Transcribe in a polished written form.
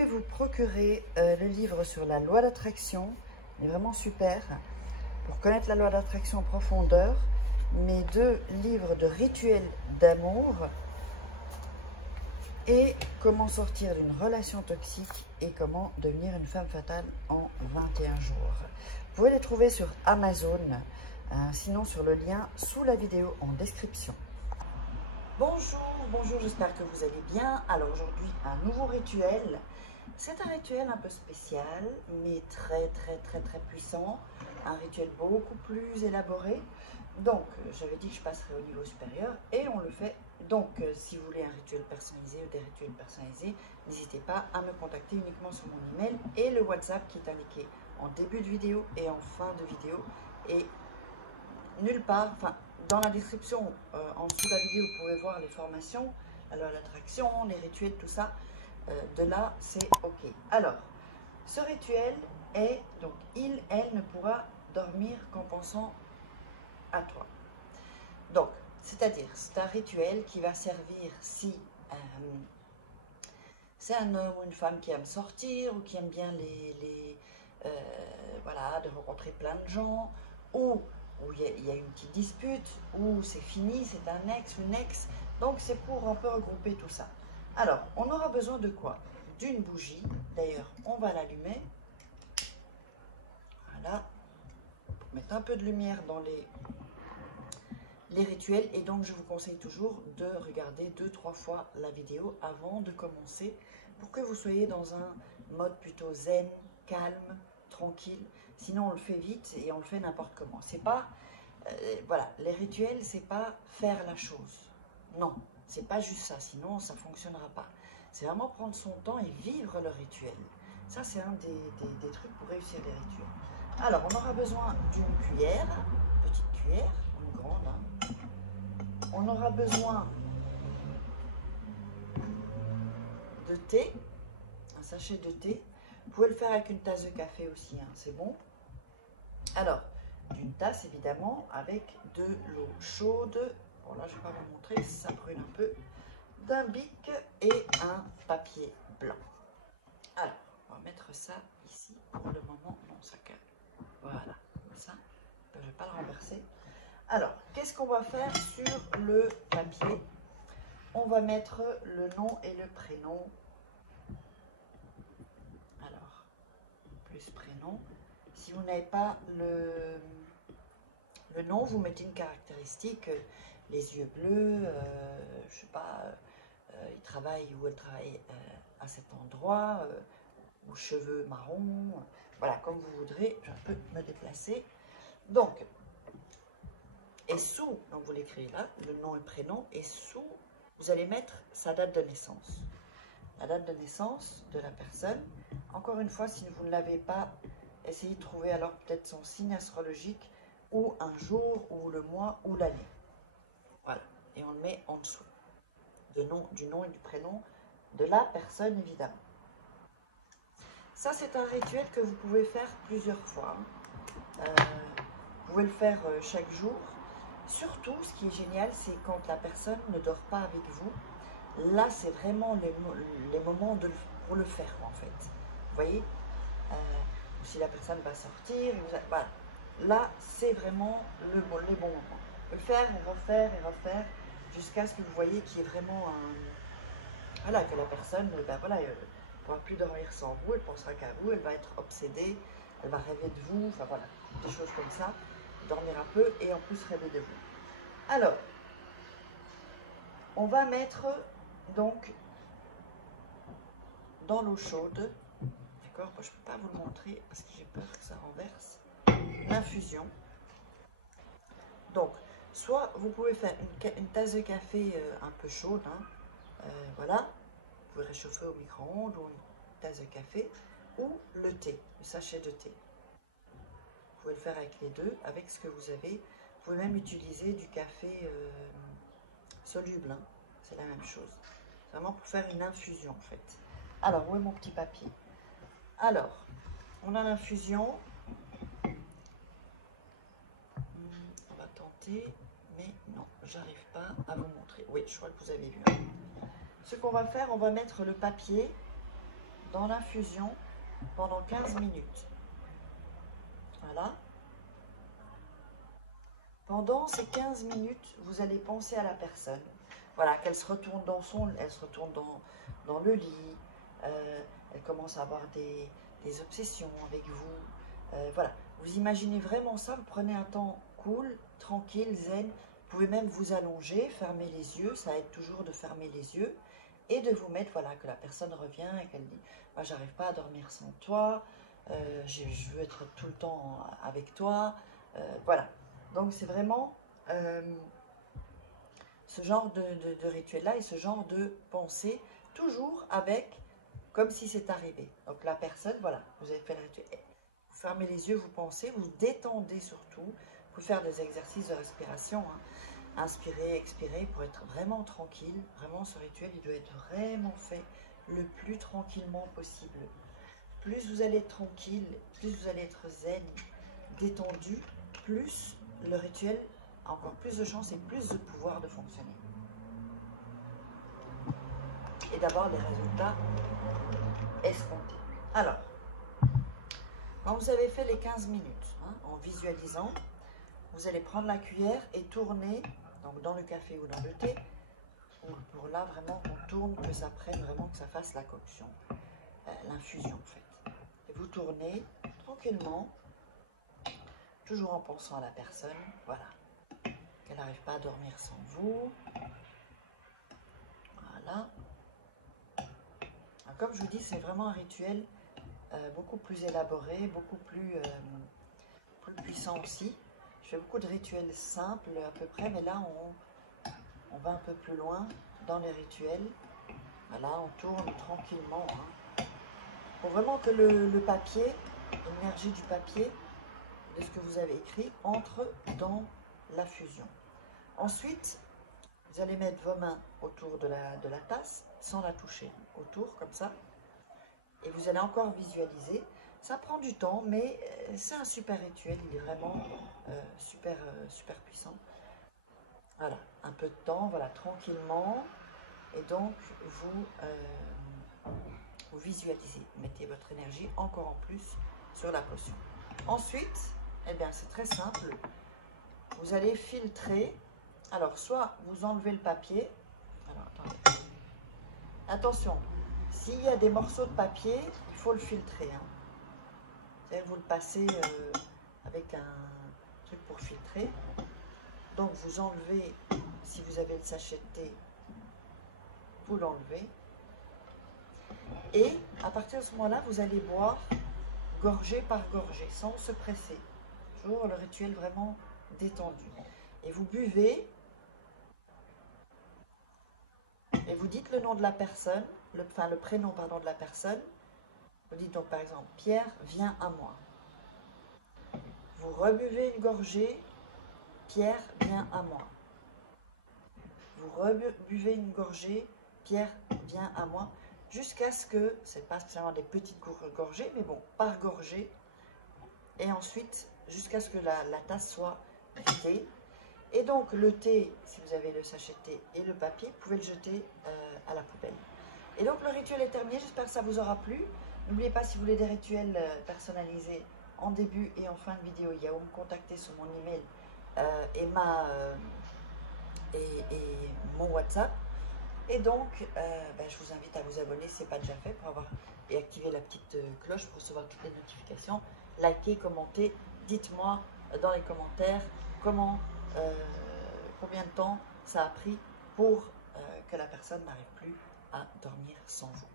pouvez vous procurer le livre sur la loi d'attraction. Il est vraiment super pour connaître la loi d'attraction en profondeur. Mes 2 livres de rituels d'amour et comment sortir d'une relation toxique et comment devenir une femme fatale en 21 jours. Vous pouvez les trouver sur Amazon, sinon sur le lien sous la vidéo en description. Bonjour, j'espère que vous allez bien. Alors aujourd'hui, un nouveau rituel. C'est un rituel un peu spécial, mais très puissant. Un rituel beaucoup plus élaboré. Donc, j'avais dit que je passerai au niveau supérieur et on le fait. Donc, si vous voulez un rituel personnalisé ou des rituels personnalisés, n'hésitez pas à me contacter uniquement sur mon email et le WhatsApp qui est indiqué en début de vidéo et en fin de vidéo. Et nulle part, enfin, dans la description, en dessous de la vidéo, vous pouvez voir les formations, alors l'attraction, les rituels, tout ça. De là, c'est OK. Alors, ce rituel est, donc, elle ne pourra dormir qu'en pensant à toi. Donc, c'est-à-dire, c'est un rituel qui va servir si c'est un homme ou une femme qui aime sortir ou qui aime bien voilà, de rencontrer plein de gens, ou où il y a une petite dispute, ou c'est fini, c'est un ex ou une ex. Donc, c'est pour un peu regrouper tout ça. Alors, on aura besoin de quoi? D'une bougie. D'ailleurs, on va l'allumer. Voilà. Pour mettre un peu de lumière dans les rituels. Et donc, je vous conseille toujours de regarder 2-3 fois la vidéo avant de commencer pour que vous soyez dans un mode plutôt zen, calme, tranquille. Sinon, on le fait vite et on le fait n'importe comment. C'est pas... voilà, les rituels, c'est pas faire la chose. Non, c'est pas juste ça. Sinon, ça fonctionnera pas. C'est vraiment prendre son temps et vivre le rituel. Ça, c'est un des trucs pour réussir les rituels. Alors, on aura besoin d'une cuillère, petite cuillère, une grande. Hein. On aura besoin de thé, un sachet de thé. Vous pouvez le faire avec une tasse de café aussi, hein, c'est bon. Alors, d'une tasse évidemment, avec de l'eau chaude. Bon là, je ne vais pas vous montrer, ça brûle un peu. D'un bic et un papier blanc. Alors, on va mettre ça ici pour le moment. Non, ça calme. Voilà, comme ça. Je ne vais pas le renverser. Alors, qu'est-ce qu'on va faire sur le papier? On va mettre le nom et le prénom. Alors, plus prénom. Si vous n'avez pas le nom, vous mettez une caractéristique. Les yeux bleus, je ne sais pas, il travaille ou elle travaille à cet endroit, ou cheveux marrons. Voilà, comme vous voudrez, je peux me déplacer. Donc, et sous, donc vous l'écrivez là, le nom et le prénom, et sous, vous allez mettre sa date de naissance. La date de naissance de la personne. Encore une fois, si vous ne l'avez pas, essayez de trouver alors peut-être son signe astrologique, ou un jour, ou le mois, ou l'année. Voilà, et on le met en dessous. Du nom et du prénom de la personne, évidemment. Ça, c'est un rituel que vous pouvez faire plusieurs fois. Vous pouvez le faire chaque jour. Surtout, ce qui est génial, c'est quand la personne ne dort pas avec vous. Là, c'est vraiment les moments pour le faire, en fait. Vous voyez, si la personne va sortir, voilà. Là, c'est vraiment les bons moments. Le faire, et refaire, jusqu'à ce que vous voyez qu'il y ait vraiment voilà, que la personne, ben voilà, ne pourra plus dormir sans vous, elle pensera qu'à vous, elle va être obsédée, elle va rêver de vous, enfin voilà, des choses comme ça, dormir un peu et en plus rêver de vous. Alors, on va mettre donc dans l'eau chaude, d'accord, je ne peux pas vous le montrer parce que j'ai peur que ça renverse, l'infusion. Donc, soit vous pouvez faire une tasse de café un peu chaude, hein, voilà, vous pouvez réchauffer au micro-ondes ou une tasse de café, ou le thé, le sachet de thé. Vous pouvez le faire avec les deux, avec ce que vous avez. Vous pouvez même utiliser du café soluble, hein, c'est la même chose. C'est vraiment pour faire une infusion en fait. Alors, où est mon petit papier? Alors, on a l'infusion. On va tenter, mais non, j'arrive pas à vous montrer. Oui, je crois que vous avez vu. Ce qu'on va faire, on va mettre le papier dans l'infusion pendant 15 minutes. Voilà. Pendant ces 15 minutes, vous allez penser à la personne. Voilà, qu'elle se retourne elle se retourne dans le lit. Elle commence à avoir des obsessions avec vous. Voilà, vous imaginez vraiment ça. Vous prenez un temps cool, tranquille, zen. Vous pouvez même vous allonger, fermer les yeux. Ça aide toujours de fermer les yeux. Et de vous mettre, voilà, que la personne revient et qu'elle dit « Moi, j'arrive pas à dormir sans toi. Je veux être tout le temps avec toi. » Voilà. Donc, c'est vraiment ce genre de rituel-là et ce genre de pensée, toujours avec, comme si c'est arrivé. Donc, la personne, voilà, vous avez fait le rituel. Vous fermez les yeux, vous pensez, vous détendez surtout. Vous pouvez faire des exercices de respiration, hein. Inspirer, expirer pour être vraiment tranquille. Vraiment, ce rituel, il doit être vraiment fait le plus tranquillement possible. Plus vous allez être tranquille, plus vous allez être zen, détendu, plus le rituel a encore plus de chance et plus de pouvoir de fonctionner. Et d'avoir des résultats escomptés. Alors, quand vous avez fait les 15 minutes, hein, en visualisant, vous allez prendre la cuillère et tourner, donc dans le café ou dans le thé, pour là vraiment qu'on tourne, que ça prenne vraiment, que ça fasse la coction, l'infusion en fait. Et vous tournez tranquillement, toujours en pensant à la personne, voilà, qu'elle n'arrive pas à dormir sans vous. Voilà. Alors, comme je vous dis, c'est vraiment un rituel beaucoup plus élaboré, beaucoup plus puissant aussi. Je fais beaucoup de rituels simples à peu près, mais là on va un peu plus loin dans les rituels. Voilà, on tourne tranquillement, hein, pour vraiment que le papier, l'énergie du papier, de ce que vous avez écrit, entre dans la fusion. Ensuite, vous allez mettre vos mains autour de la tasse, sans la toucher, autour comme ça. Et vous allez encore visualiser. Ça prend du temps, mais c'est un super rituel, il est vraiment super puissant. Voilà, un peu de temps, voilà, tranquillement. Et donc, vous visualisez, mettez votre énergie encore en plus sur la potion. Ensuite, eh bien, c'est très simple. Vous allez filtrer. Alors, soit vous enlevez le papier. Alors, attendez. Attention, s'il y a des morceaux de papier, il faut le filtrer, hein. C'est-à-dire vous le passez avec un truc pour filtrer. Donc, vous enlevez, si vous avez le sachet de thé, vous l'enlevez. Et à partir de ce moment-là, vous allez boire gorgée par gorgée, sans se presser. Toujours le rituel vraiment détendu. Et vous buvez, et vous dites le nom de la personne, le prénom pardon, de la personne. Vous dites donc par exemple, Pierre, viens à moi. Vous rebuvez une gorgée, Pierre, viens à moi. Vous rebuvez une gorgée, Pierre, viens à moi. Jusqu'à ce que, c'est pas spécialement des petites gorgées, mais bon, par gorgée. Et ensuite, jusqu'à ce que la tasse soit vidée. Et donc, le thé, si vous avez le sachet de thé et le papier, vous pouvez le jeter à la poubelle. Et donc, le rituel est terminé. J'espère que ça vous aura plu. N'oubliez pas, si vous voulez des rituels personnalisés en début et en fin de vidéo, il y a où me contacter sur mon email et mon WhatsApp. Et donc, je vous invite à vous abonner si ce n'est pas déjà fait et activer la petite cloche pour recevoir toutes les notifications. Likez, commentez, dites-moi dans les commentaires combien de temps ça a pris pour que la personne n'arrive plus à dormir sans vous.